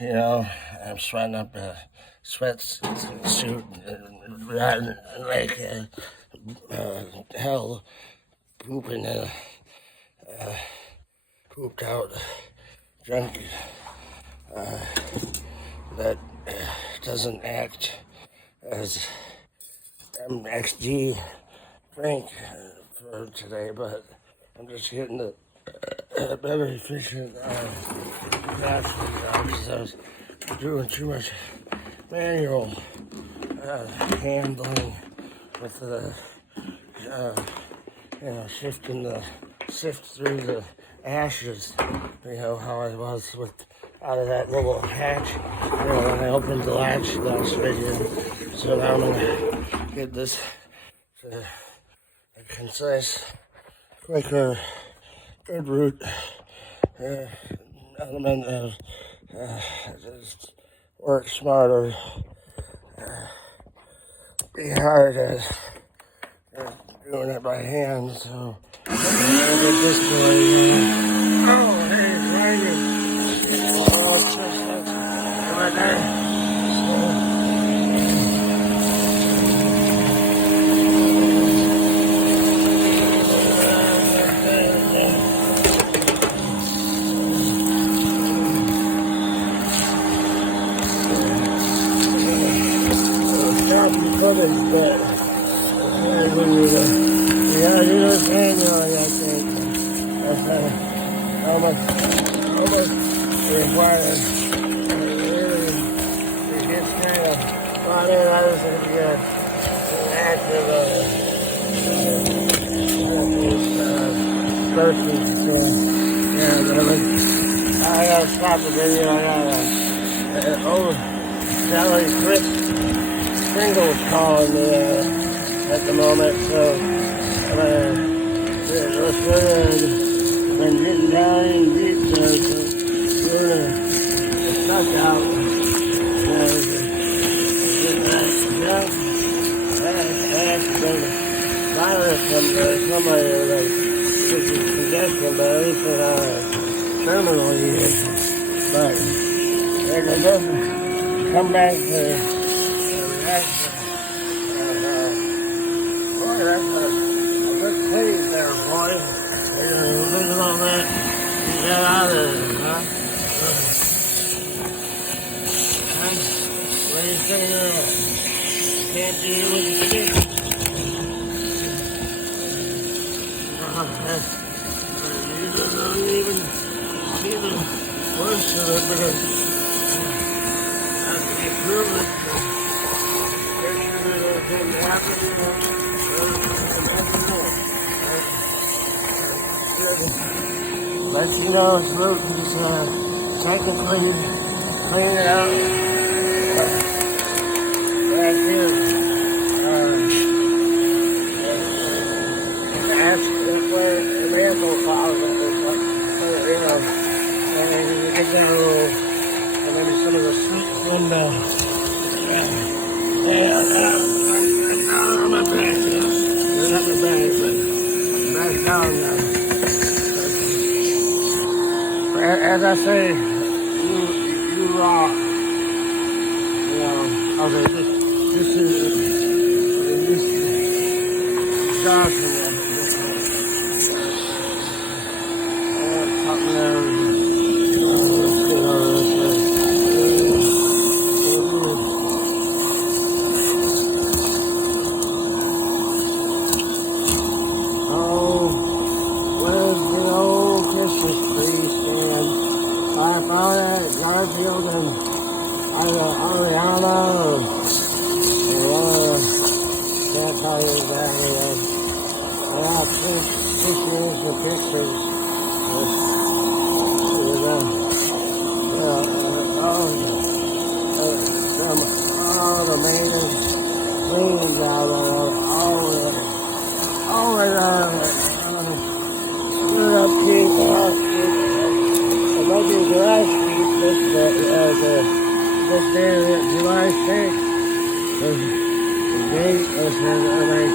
You know, I'm sweating up a sweatsuit and riding like hell, pooping pooped out drunk that doesn't act as MXG drink for today, but I'm just getting the better efficient because I was doing too much manual handling with the shifting the sift through the ashes. You know how I was with out of that little hatch. You know, when I opened the latch last video. So now I'm gonna get this to a concise, quicker, good route element of just work smarter, be hard as doing it by hand. So I'm gonna get this boy. Oh, hey, Ryan. Oh, it's just right there. But yeah, you know, annually, I think that's almost required. It gets kind of, well, I mean, I was going to be active, thirsty, so, yeah, I gotta stop the video. I gotta, Sally Chris Singles calling me at the moment, so let's go ahead and get down and deep there, so we're gonna stuck out and get that virus somebody like congestion, but at least in our terminal here. But it doesn't come back to boy, that's a good please there, boy. Look at all that you got out of there, huh? What do you say there? Can't do with the stick. You don't even see the worst of it because that's to be proven. Let you know it's root is technically clean it out right here. That's where the mantle closet is, and you get down a little, and maybe some of the soot window. I'm not bad, they're not the bag, but back down now. As I say, you rock. You know, okay, this is Johnson. Garfield and Ariana, can't tell you exactly. I have pictures and pictures all the main things out there, good upkeep, maybe grass. This day, July 6th, the date was like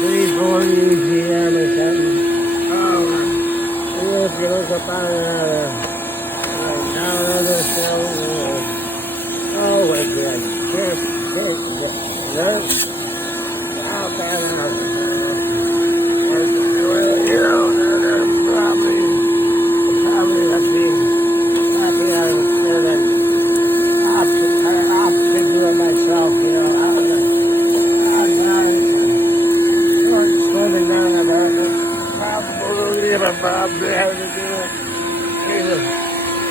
3:40 p.m. or something. Oh, if you look up out of down on the cell, Yes. Out there. You know, probably I'd be happy I would say that I'll figure it myself, you know. I'm slowing down about it. Probably having to do it.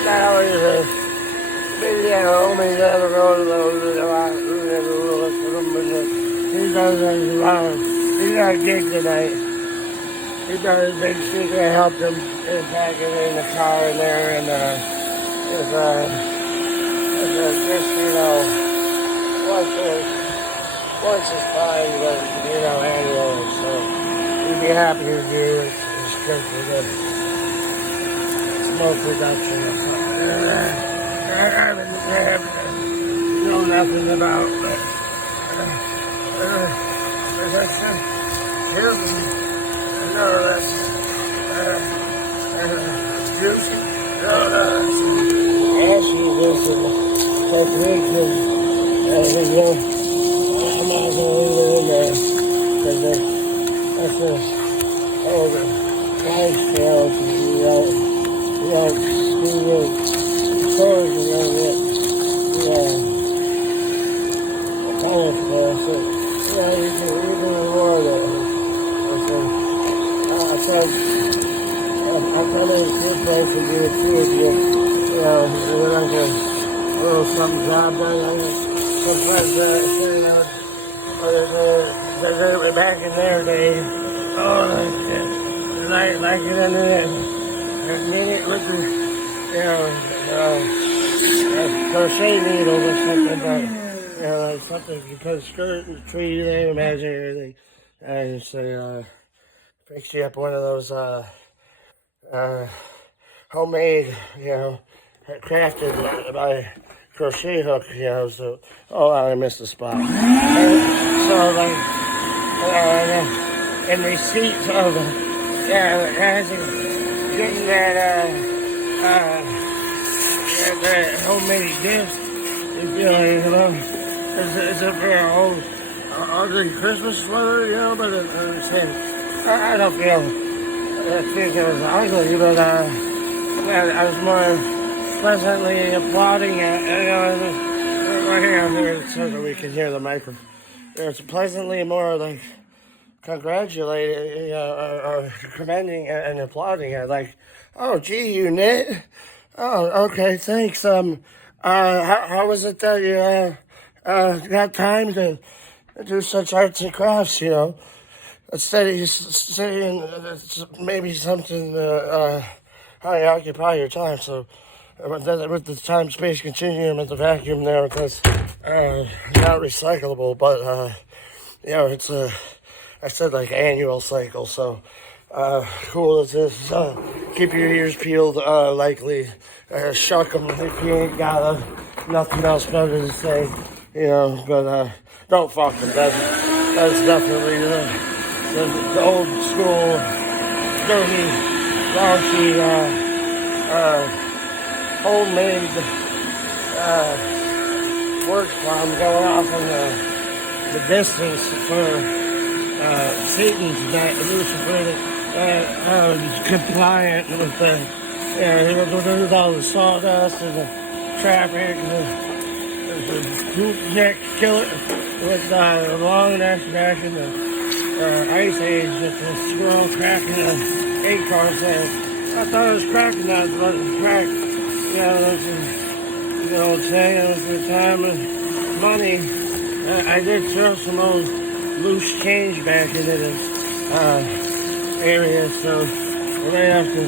Now maybe I only never go to those he does a lot. He got a gig tonight. He does big secret helped him pack it in the car in there, and it's just, you know, once is fine, but, you know, annually, so we'd be happy to do this good for the smoke reduction or something. I know nothing about, but, juicy. Ashley was technique, and I'm not going to leave it in there because that's the lifestyle. You don't do your chores and everything. Colorful, so you can reward it. I said, I thought it was good place to do it too. If you know, like a little something job done. Sometimes, back in their day, like it in there, minute with the, crochet needle or something, but, like something, you put a skirt in the tree, they imagine everything, and say, fix you up one of those, homemade, crafted by crochet hook, so, I missed the spot. And so, like, in receipt of, guys getting that homemade gift, it's a very old, ugly Christmas sweater, but I'm saying, I don't think it was ugly, but I was more pleasantly applauding it, right out here so that we can hear the microphone. It's pleasantly more like congratulating, or commending and applauding it, like, oh, gee, you knit? Oh, okay, thanks. How was it that you, got time to do such arts and crafts, Instead of saying maybe something, how you occupy your time, so with the time-space continuum at the vacuum there, that's not recyclable, but, it's I said like annual cycle, so cool as this. Keep your ears peeled, likely. Shuck them if you ain't got nothing else better to say, but don't fuck them. That's definitely the old school, dirty, raunchy, homemade work while I'm going off in the distance for Satan's Lucifer, compliant with with all the sawdust and the traffic, and the neck killer with long neck back in the ice age with the squirrel cracking the acorns. I thought it was cracking nuts, but it was cracked. That's the old saying, for time and money. I did throw some old loose change back into this area, so we may have to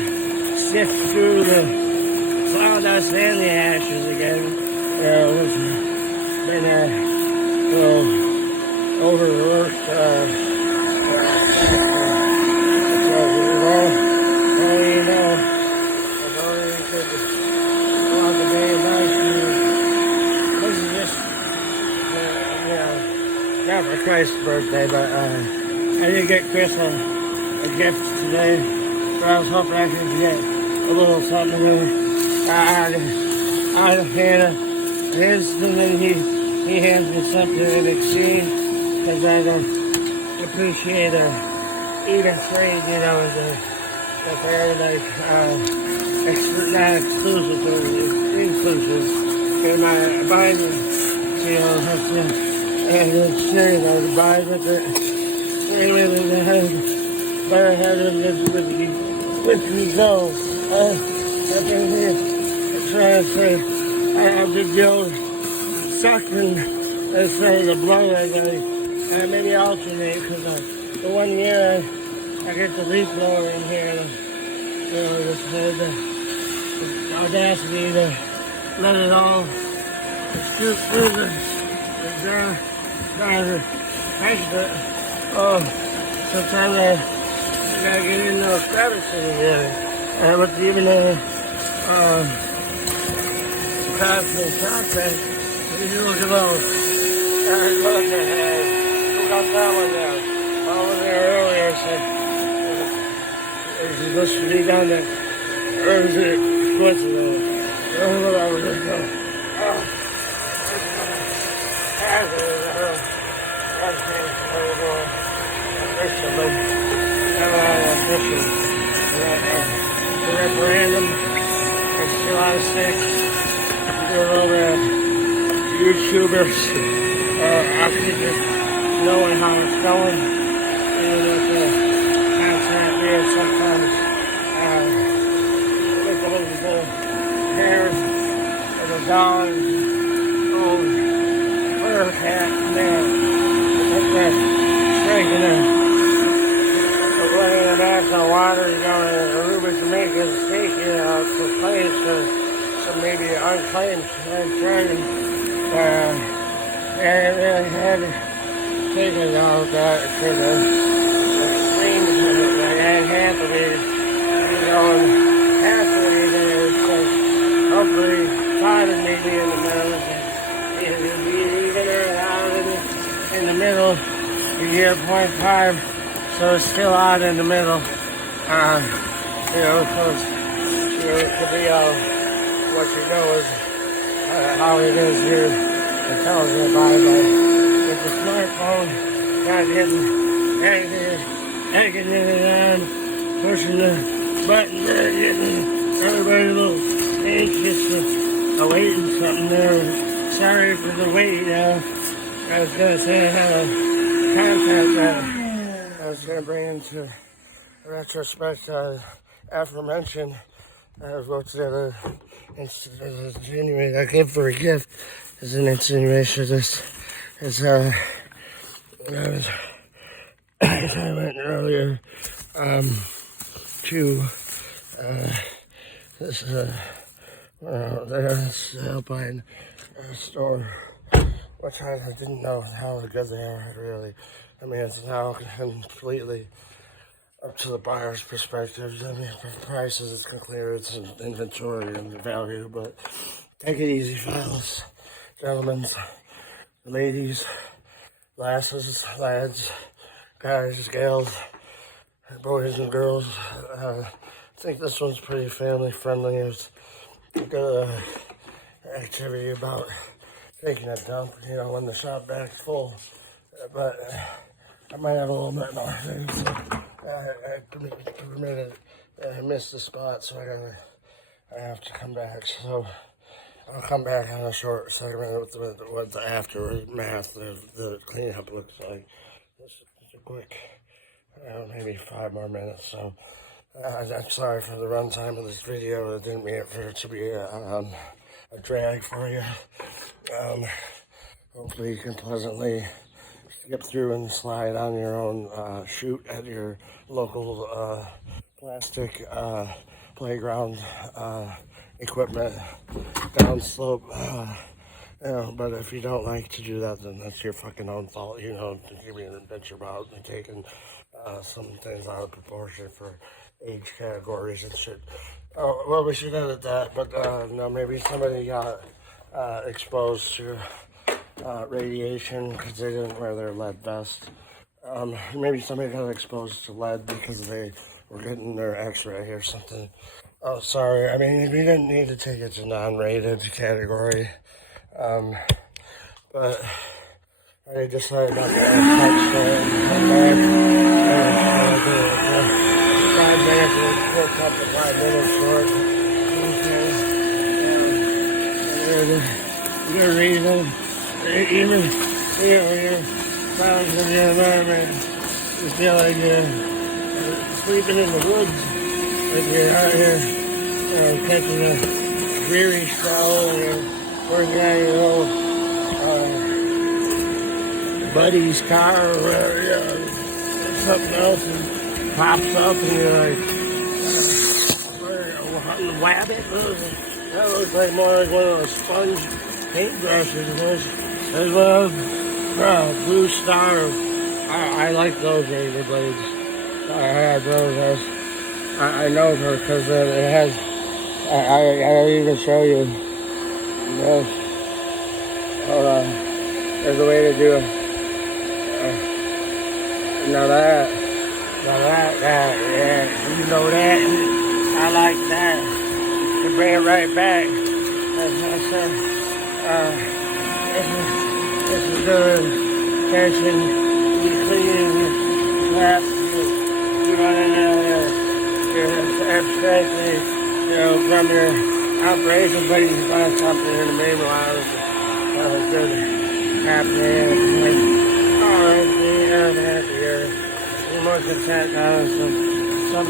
sift through the sawdust and the ashes again. It's been a little overworked. Not for Christ's birthday, but I did get Chris a gift today. But I was hoping I could get a little something out of Hannah. His, and then he hands me something in exchange. because I don't appreciate eating free, you know, that they're like, not exclusive, but inclusive. And I abide with, you know, have to, and it's saying I abide with it. Same with the head, bareheaded with results. I've been here trying to say, I have to go sucking and say the blood I maybe alternate, because the 1 year I get the leaf blower in here, you know, just had the audacity to let it all shoot through the jar, but sometimes I gotta get in those crevices again. With even the cosmic contact, if you look at those, I love that. Look how that one there. I was there earlier, said, is it supposed to be down there? Or is it what's it on? I don't know what I was just going. The referendum, there's still a lot of sticks. Do a little bit of YouTubers, actually knowing how it's going. And with the content there, sometimes look at the hairs of the dogs, old fur cat, man. Like that, drinking it. Putting them back in the water, you know, Aruba, Jamaica, take it out to place so maybe unclaimed, unclaimed. And it really had to take it out that to the claims of it, like Anne Hathaway, you know, and Hathaway there, so hopefully spotted maybe in the middle, even out in the middle, you get 0.5. So it's still out in the middle, you know, because it could be what you know is how it is here. It tells you about it, but with the smartphone, not egging it on, pushing the button there, getting everybody a little anxious with awaiting something there. Sorry for the wait. I was going to say I had a contact I was going to bring into retrospect aforementioned. I wrote to the insinuate I gave for a gift as an insinuation. This is as I went earlier to this this Alpine store, which I didn't know how good they are really. I mean, it's now completely up to the buyer's perspective. I mean, for prices, it's clear it's an inventory and the value, but take it easy, fellas, gentlemen, ladies, lasses, lads, guys, gals, boys and girls. I think this one's pretty family friendly. It's a good activity about taking a dump, you know, when the shop back's full, but I might have a little bit more things. So, I permitted, I missed the spot, so I have to come back. So I'll come back on a short segment with what the aftermath, the cleanup looks like. Just a quick, maybe 5 more minutes. So I'm sorry for the runtime of this video. I didn't mean for it to be a drag for you. Hopefully you can pleasantly skip through and slide on your own chute at your local plastic playground equipment downslope. You know, but if you don't like to do that, then that's your fucking own fault. You know, you're being a bitch about and taking some things out of proportion for age categories and shit. Oh, well, we should edit that, but no, maybe somebody got exposed to radiation because they didn't wear their lead vest. Maybe somebody got exposed to lead because they were getting their x-ray or something. Oh, sorry. I mean, we didn't need to take it to non-rated category. But I decided not to touch it and come back. And 5 minutes, we'll cut the 5 minutes short. Good reason. Even when you're found in the environment, you feel like you're sleeping in the woods. Like you're out here catching a dreary spell, and you're working on your little buddy's car or whatever, something else and pops up and you're like, wabbit. That looks like more like one of those sponge paintbrushes. There's one Blue Star. I like those razor blades. I had those. I know her because it has. I'll even show you. Hold on. There's a way to do it. Now that, yeah, you know that. I like that. To bring it right back. As I said, this is good attention. You clean, slap, you run in there, you're abstractly, from your operation, but you find something in the meanwhile. Good happening. Happier, you're more content now. Some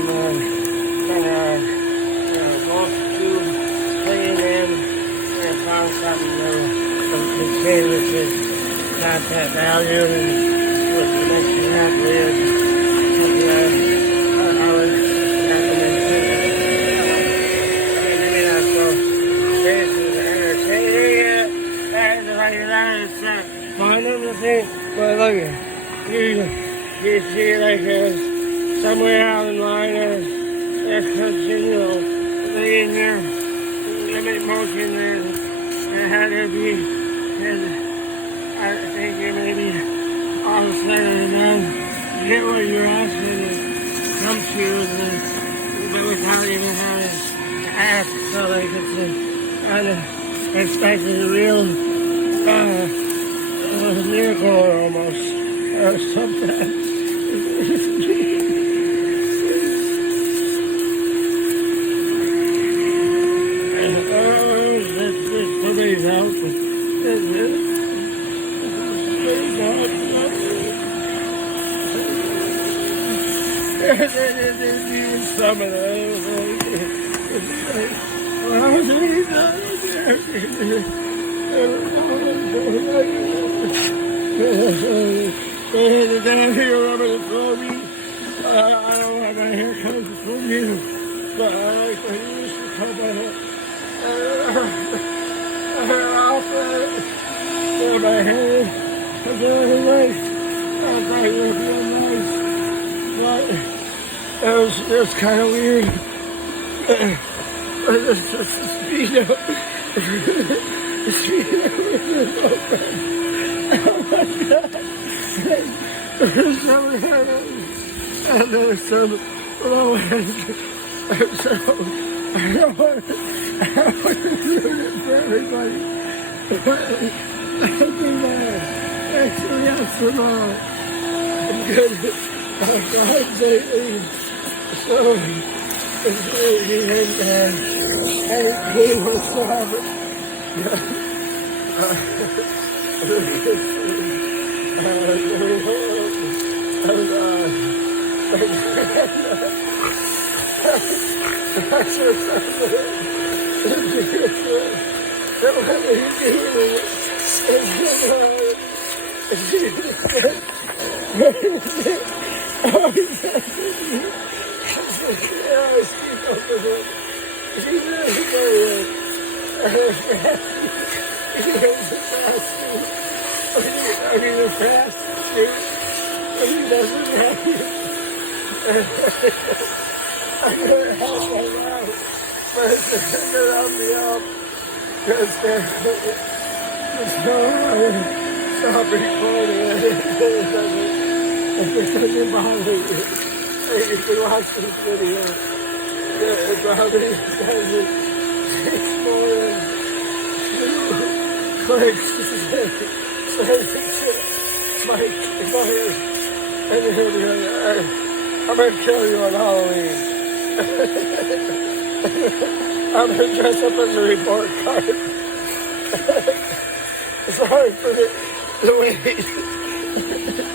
both to clean in and found something that contains its content value and what makes you happy. I would recommend so basically entertaining. That's the way you learn. It's fun of thing, but look at it. You see like somewhere out in line there's being here, limit motion and had to be, and I think you maybe all of a sudden and get what you're asking to come to, but without even having to ask, so like it's kind of expecting a real miracle almost. Sometimes somebody's out. Some of those down here, I'm going to throw me. I don't have my hair comes from you, but I like when you used to come on it. Off for my head. I'm really nice. I thought you were real nice, but it was kind of weird. The speedo was open. Oh my God. There's some and there's some low end. So I don't want to ruin it for everybody. But I think actually that's for all. I'm good. God lately. So it's really and he wants to have the past, he doesn't have you. I couldn't help my life, but it's going to help me out, because there's no stop recording, and it doesn't bother you. You can watch this video. It probably doesn't take more than 2 clicks to say Mike, if I hear, and you hear me, I'm gonna kill you on Halloween. I'm gonna dress up as a report card. Sorry for the wait.